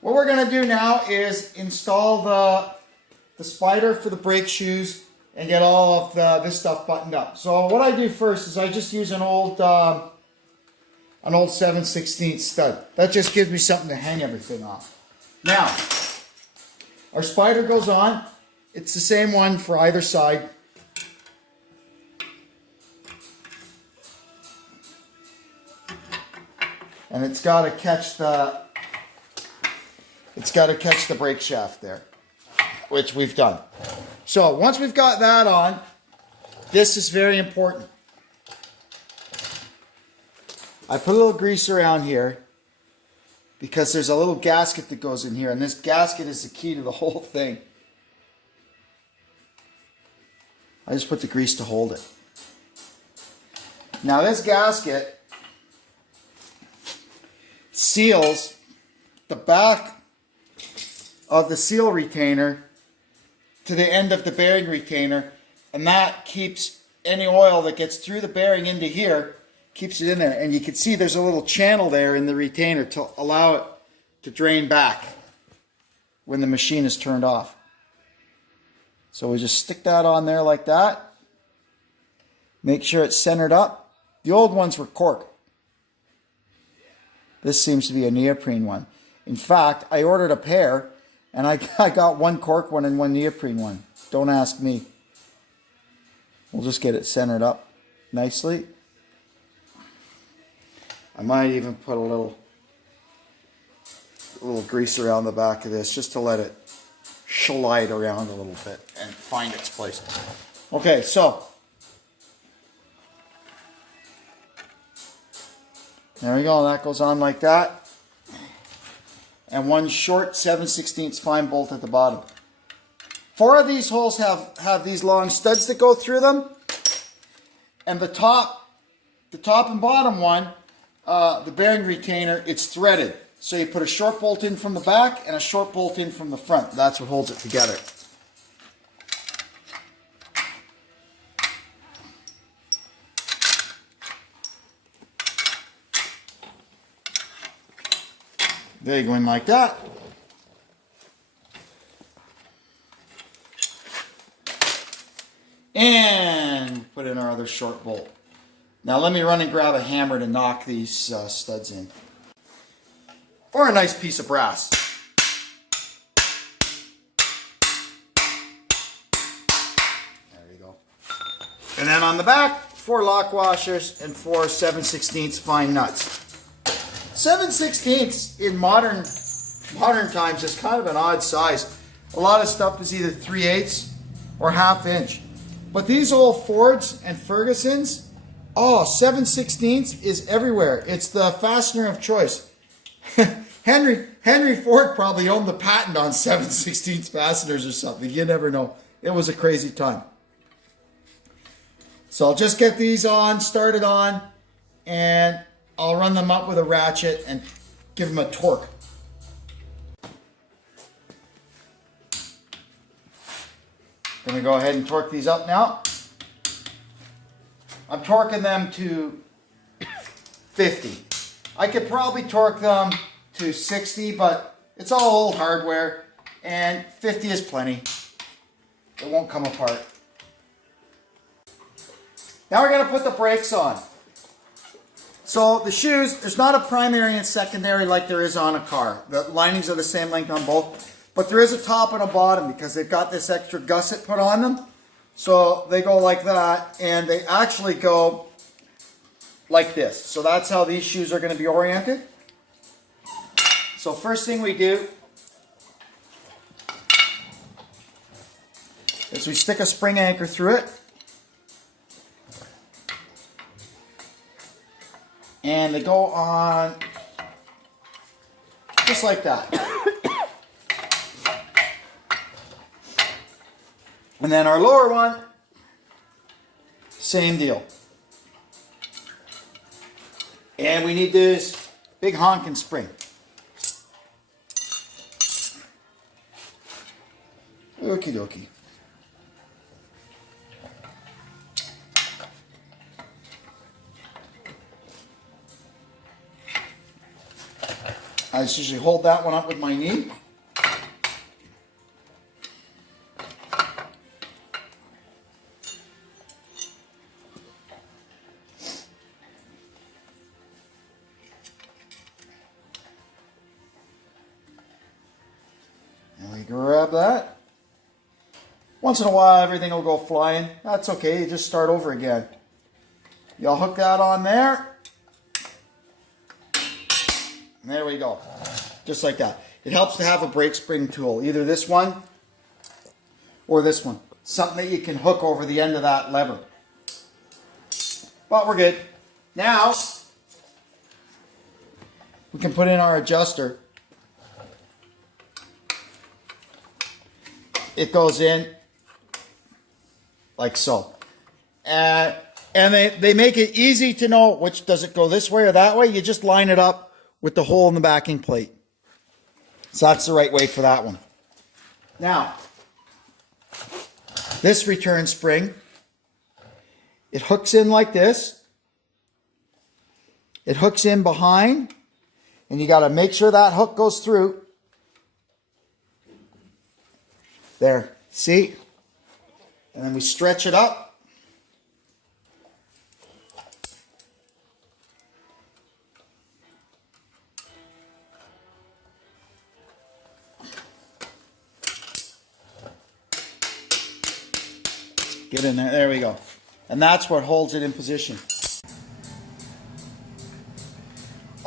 What we're going to do now is install the spider for the brake shoes and get all of this stuff buttoned up. So what I do first is I just use an old 7/16 stud. That just gives me something to hang everything off. Now, our spider goes on. It's the same one for either side. And it's got to catch the brake shaft there, which we've done. So once we've got that on, this is very important. I put a little grease around here because there's a little gasket that goes in here, and this gasket is the key to the whole thing. I just put the grease to hold it. Now this gasket seals the back of the seal retainer to the end of the bearing retainer, and that keeps any oil that gets through the bearing into here, keeps it in there. And you can see there's a little channel there in the retainer to allow it to drain back when the machine is turned off. So we just stick that on there like that. Make sure it's centered up. The old ones were cork. This seems to be a neoprene one. In fact, I ordered a pair, and I got one cork one and one neoprene one. Don't ask me. We'll just get it centered up nicely. I might even put a little grease around the back of this just to let it slide around a little bit and find its place. Okay, so there we go. That goes on like that. And one short 7/16 fine bolt at the bottom. 4 of these holes have these long studs that go through them. And the top and bottom one, the bearing retainer, it's threaded. So you put a short bolt in from the back and a short bolt in from the front. That's what holds it together. They go in like that. And put in our other short bolt. Now let me run and grab a hammer to knock these studs in. Or a nice piece of brass. There you go. And then on the back, 4 lock washers and 4 7/16 fine nuts. 7/16 in modern times is kind of an odd size. A lot of stuff is either 3/8 or 1/2 inch. But these old Fords and Fergusons, 7/16 is everywhere. It's the fastener of choice. Henry Ford probably owned the patent on 7/16 fasteners or something. You never know. It was a crazy time. So I'll just get these started on, and I'll run them up with a ratchet and give them a torque. Gonna go ahead and torque these up now. I'm torquing them to 50. I could probably torque them to 60, but it's all old hardware, and 50 is plenty. It won't come apart. Now we're gonna put the brakes on. So the shoes, there's not a primary and secondary like there is on a car. The linings are the same length on both, but there is a top and a bottom because they've got this extra gusset put on them. So they go like that, and they actually go like this. So that's how these shoes are going to be oriented. So first thing we do is we stick a spring anchor through it. And they go on just like that. And then our lower one, same deal. And we need this big honking spring. Okie dokie. I just usually hold that one up with my knee. And we grab that. Once in a while, everything will go flying. That's okay, you just start over again. You'll hook that on there. And there we go. Just like that. It helps to have a brake spring tool. Either this one or this one. Something that you can hook over the end of that lever. But we're good. Now, we can put in our adjuster. It goes in like so. And they make it easy to know which, does it go this way or that way? You just line it up with the hole in the backing plate. So that's the right way for that one. Now, this return spring, it hooks in like this. It hooks in behind, and you got to make sure that hook goes through. There, see? And then we stretch it up. Get in there, there we go. And that's what holds it in position.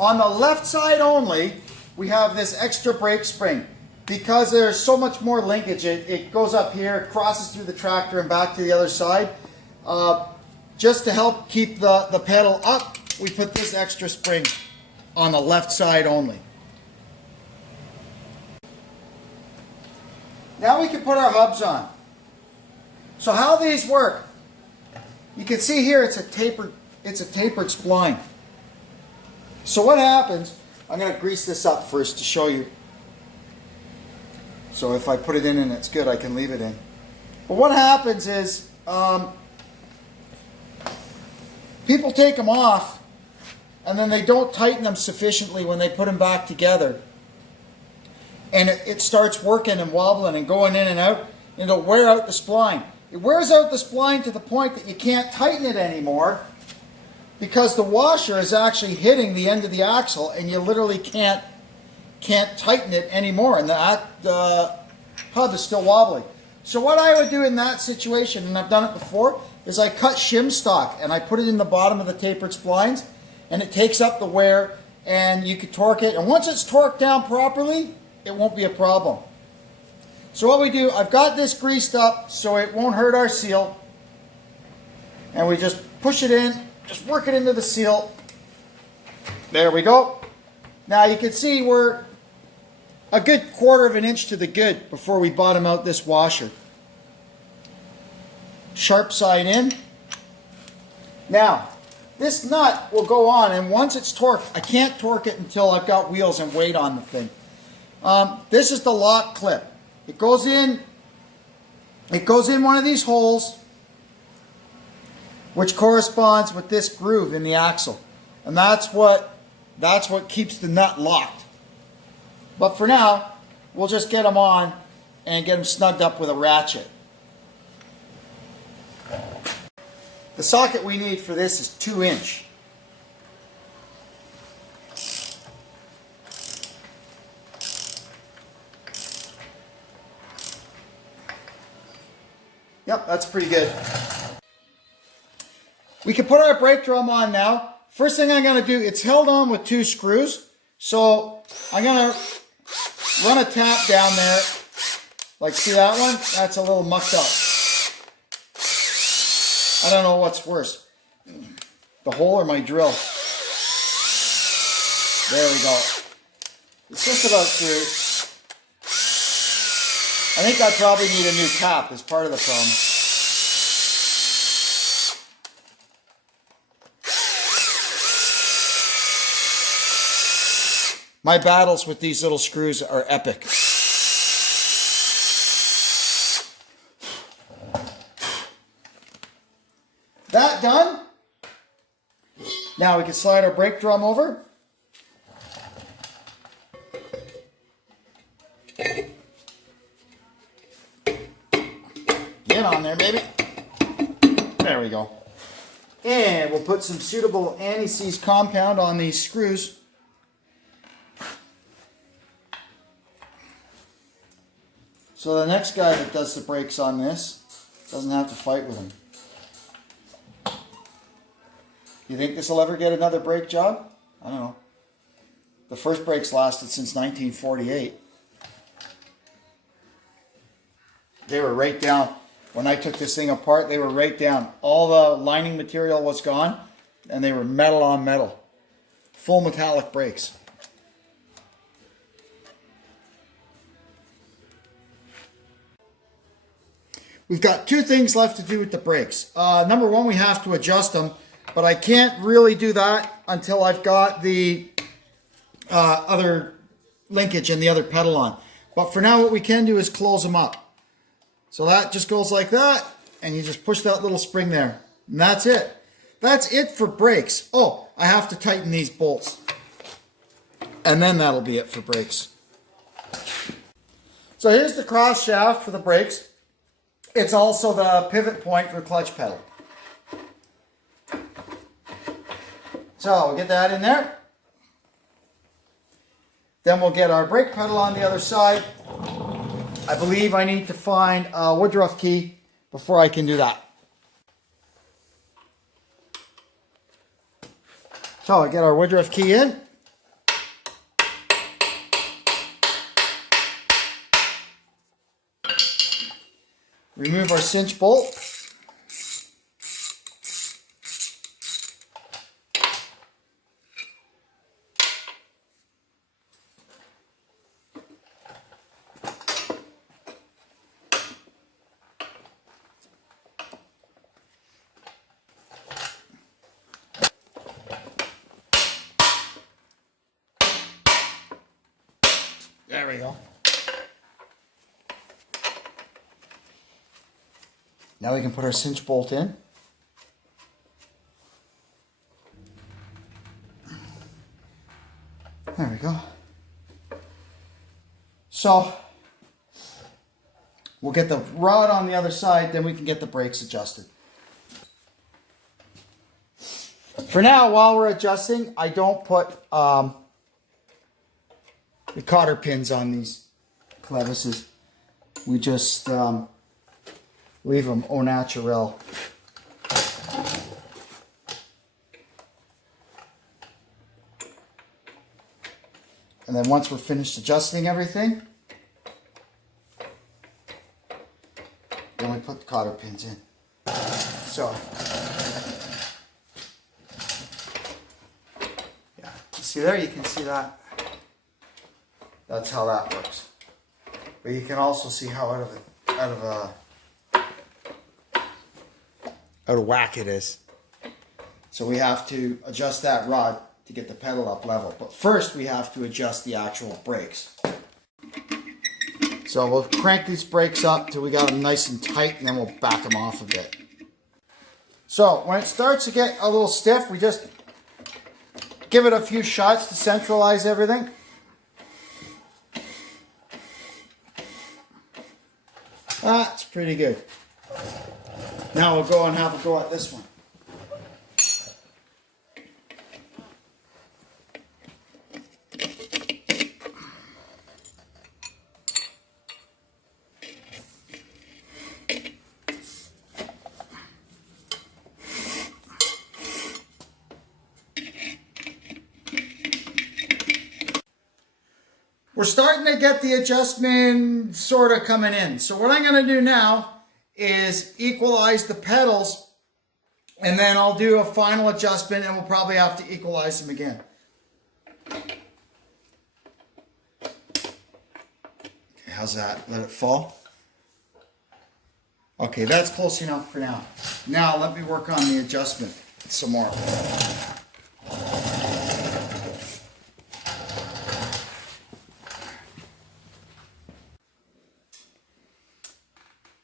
On the left side only, we have this extra brake spring. Because there's so much more linkage, it goes up here, crosses through the tractor and back to the other side. Just to help keep the pedal up, we put this extra spring on the left side only. Now we can put our hubs on. So how these work, you can see here it's a tapered spline. So what happens, I'm going to grease this up first to show you. So if I put it in and it's good, I can leave it in. But what happens is, people take them off and then they don't tighten them sufficiently when they put them back together. And it starts working and wobbling and going in and out, and it'll wear out the spline. It wears out the spline to the point that you can't tighten it anymore because the washer is actually hitting the end of the axle and you literally can't tighten it anymore, and the hub is still wobbly. So what I would do in that situation, and I've done it before, is I cut shim stock and I put it in the bottom of the tapered splines, and it takes up the wear, and you can torque it, and once it's torqued down properly, it won't be a problem. So what we do, I've got this greased up so it won't hurt our seal, and we just push it in, just work it into the seal. There we go. Now you can see we're a good 1/4 of an inch to the good before we bottom out this washer. Sharp side in. Now, this nut will go on, and once it's torqued, I can't torque it until I've got wheels and weight on the thing. This is the lock clip. It goes in one of these holes, which corresponds with this groove in the axle. And that's what keeps the nut locked. But for now, we'll just get them on and get them snugged up with a ratchet. The socket we need for this is 2-inch. Yep, that's pretty good. We can put our brake drum on now. First thing I'm going to do, it's held on with 2 screws. So I'm going to run a tap down there. Like, see that one? That's a little mucked up. I don't know what's worse, the hole or my drill. There we go. It's just about through. I think I probably need a new tap as part of the problem. My battles with these little screws are epic. That done. Now we can slide our brake drum over. Get on there, baby. There we go. And we'll put some suitable anti-seize compound on these screws. So the next guy that does the brakes on this doesn't have to fight with him. You think this will ever get another brake job? I don't know. The first brakes lasted since 1948. They were right down. When I took this thing apart, they were right down. All the lining material was gone, and they were metal on metal. Full metallic brakes. We've got two things left to do with the brakes. Number one, we have to adjust them, but I can't really do that until I've got the other linkage and the other pedal on. But for now, what we can do is close them up. So that just goes like that, and you just push that little spring there. And that's it. That's it for brakes. Oh, I have to tighten these bolts. And then that'll be it for brakes. So here's the cross shaft for the brakes. It's also the pivot point for the clutch pedal. So we'll get that in there. Then we'll get our brake pedal on the other side. I believe I need to find a Woodruff key before I can do that. So I'll get our Woodruff key in. Remove our cinch bolt. There we go. Now we can put our cinch bolt in. There we go. So we'll get the rod on the other side, then we can get the brakes adjusted. For now, while we're adjusting, I don't put the cotter pins on these clevises. We just leave them au naturel. And then once we're finished adjusting everything, then we put the cotter pins in. So, yeah, you see there, you can see that. That's how that works. But you can also see how out of whack it is. So we have to adjust that rod to get the pedal up level. But first we have to adjust the actual brakes. So we'll crank these brakes up till we got them nice and tight, and then we'll back them off a bit. So when it starts to get a little stiff, we just give it a few shots to centralize everything. That's pretty good. Now we'll go and have a go at this one. We're starting to get the adjustment sort of coming in. So what I'm going to do now is equalize the pedals, and then I'll do a final adjustment, and we'll probably have to equalize them again. Okay, how's that? Let it fall. Okay, that's close enough for now. Now let me work on the adjustment some more.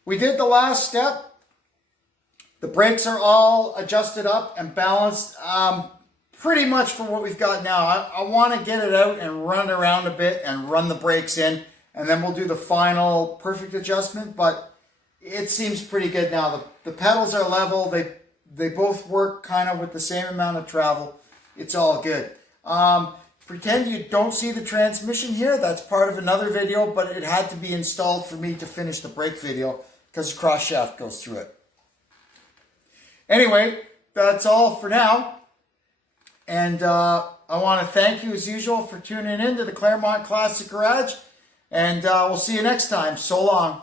We did the last step. The brakes are all adjusted up and balanced pretty much for what we've got now. I want to get it out and run around a bit and run the brakes in and then we'll do the final perfect adjustment, but it seems pretty good now. The pedals are level. They both work kind of with the same amount of travel. It's all good. Pretend you don't see the transmission here. That's part of another video, but it had to be installed for me to finish the brake video because the cross shaft goes through it. Anyway, that's all for now. And I want to thank you as usual for tuning in to the Claremont Classic Garage. And we'll see you next time. So long.